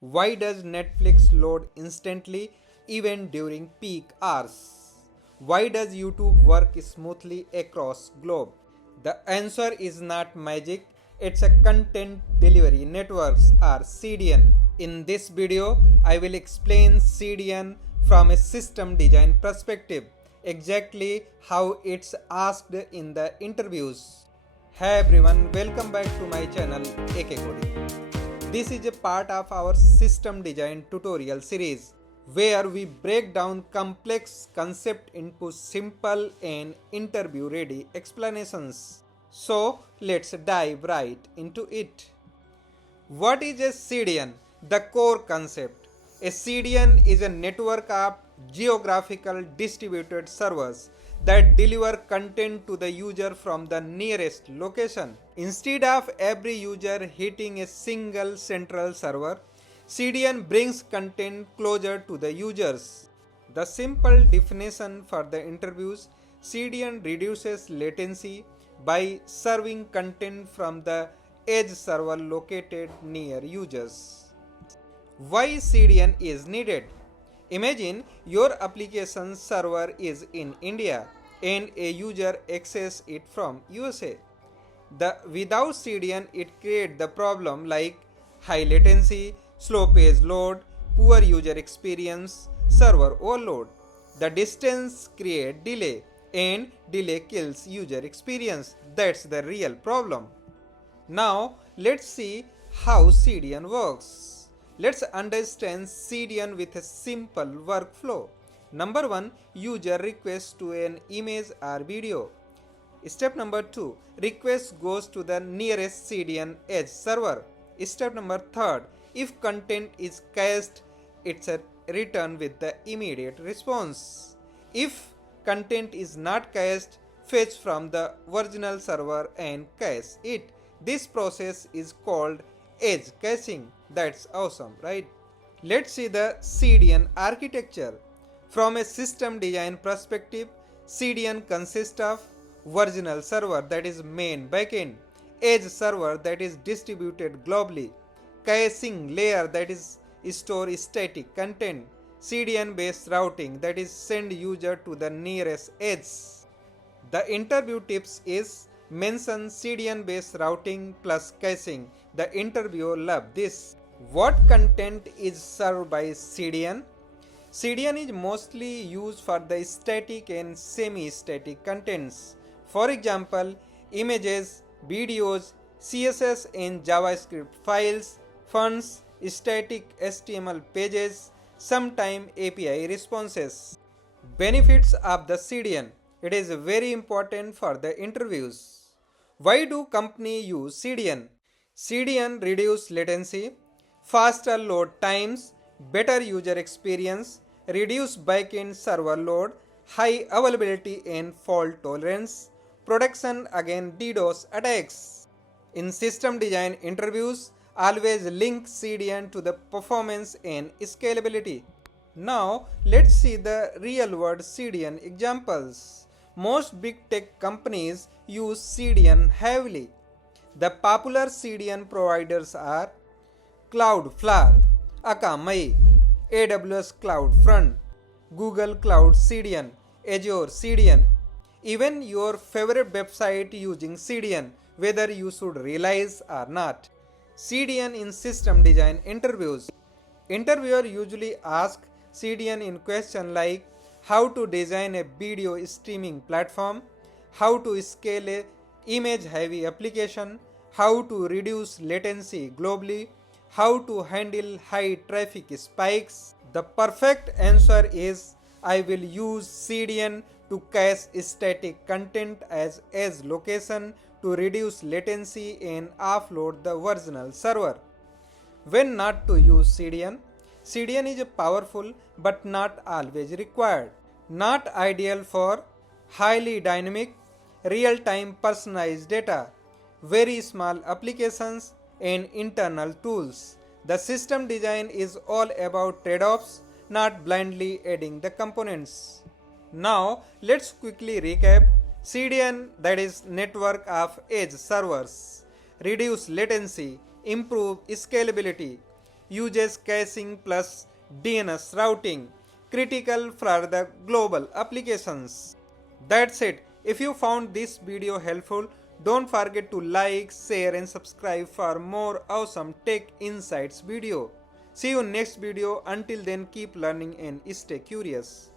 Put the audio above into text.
Why does Netflix load instantly even during peak hours? Why does YouTube work smoothly across globe? The answer is not magic, it's a content delivery networks or CDN. In this video, I will explain CDN from a system design perspective, exactly how it's asked in the interviews. Hey everyone, welcome back to my channel AK Coding. This is a part of our system design tutorial series where we break down complex concepts into simple and interview ready explanations. So let's dive right into it. What is a CDN? The core concept. A CDN is a network of geographical distributed servers that deliver content to the user from the nearest location. Instead of every user hitting a single central server, CDN brings content closer to the users. The simple definition for the interviews: CDN reduces latency by serving content from the edge server located near users. Why CDN is needed? Imagine your application server is in India and a user accesses it from USA. Without CDN it creates the problem like high latency, slow page load, poor user experience, server overload. The distance creates delay and delay kills user experience. That's the real problem. Now let's see how CDN works. Let's understand CDN with a simple workflow. Number 1, user request to an image or video. Step number 2, request goes to the nearest CDN edge server. Step number 3, if content is cached, it's a return with the immediate response. If content is not cached, fetch from the original server and cache it. This process is called edge caching. That's awesome, right? Let's see the CDN architecture. From a system design perspective, CDN consists of original server, that is main backend, edge server, that is distributed globally, caching layer, that is store static content, CDN based routing, that is send user to the nearest edge. The interview tips is mention CDN based routing plus caching. The interviewer love this. What content is served by CDN? CDN is mostly used for the static and semi-static contents. For example, images, videos, CSS and JavaScript files, fonts, static HTML pages, sometimes API responses. Benefits of the CDN. It is very important for the interviews. Why do companies use CDN? CDN reduce latency, faster load times, better user experience, reduce backend server load, high availability and fault tolerance, protection against DDoS attacks. In system design interviews, always link CDN to the performance and scalability. Now let's see the real world CDN examples. Most big tech companies use CDN heavily. The popular CDN providers are Cloudflare, Akamai, AWS CloudFront, Google Cloud CDN, Azure CDN. Even your favorite website using CDN, whether you should realize or not. CDN in system design interviews. Interviewer usually ask CDN in question like how to design a video streaming platform, how to scale a image heavy application, how to reduce latency globally, how to handle high traffic spikes. The perfect answer is I will use CDN to cache static content as edge location to reduce latency and offload the original server. When not to use CDN? CDN is powerful but not always required. Not ideal for highly dynamic, real-time personalized data, very small applications and internal tools. The system design is all about trade-offs, not blindly adding the components. Now let's quickly recap. CDN, that is network of edge servers, reduce latency, improve scalability, uses caching plus DNS routing, critical for the global applications. That's it. If you found this video helpful, don't forget to like, share and subscribe for more awesome tech insights video. See you next video. Until then, keep learning and stay curious.